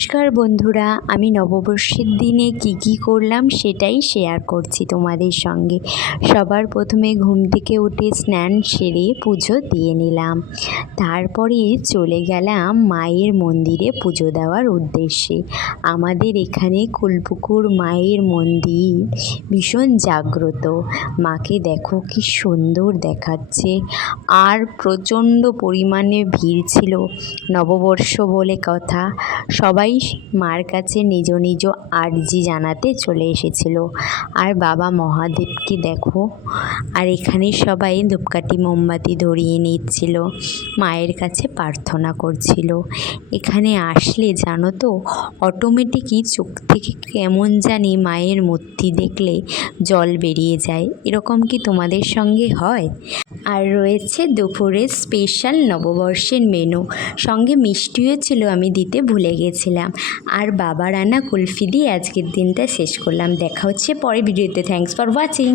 নমস্কার বন্ধুরা, আমি নববর্ষের দিনে কি করলাম সেটাই শেয়ার করছি তোমাদের সঙ্গে। সবার প্রথমে ঘুম থেকে উঠে স্নান সেরে পুজো দিয়ে নিলাম। তারপরে চলে গেলাম মায়ের মন্দিরে পুজো দেওয়ার উদ্দেশ্যে। আমাদের এখানে কুলপুকুর মায়ের মন্দির ভীষণ জাগ্রত। মাকে দেখো কি সুন্দর দেখাচ্ছে, আর প্রচণ্ড পরিমাণে ভিড় ছিল। নববর্ষ বলে কথা, সবাই মার কাছে নিজ নিজ আর্জি জানাতে চলে এসেছিল। আর বাবা মহাদেবকে দেখো, আর এখানে সবাই ধূপকাঠি মোমবাতি ধরিয়ে নিচ্ছিল, মায়ের কাছে প্রার্থনা করছিল। এখানে আসলে জানো তো, অটোমেটিকই চোখ থেকে কেমন জানি মায়ের মূর্তি দেখলে জল বেরিয়ে যায়। এরকম কি তোমাদের সঙ্গে হয়? আর রয়েছে দুপুরের স্পেশাল নববর্ষের মেনু, সঙ্গে মিষ্টিও ছিল, আমি দিতে ভুলে গেছিলাম। আর বাবার আনা কুলফি দিয়ে আজকের দিনটা শেষ করলাম। দেখা হচ্ছে পরের ভিডিওতে। Thanks for watching.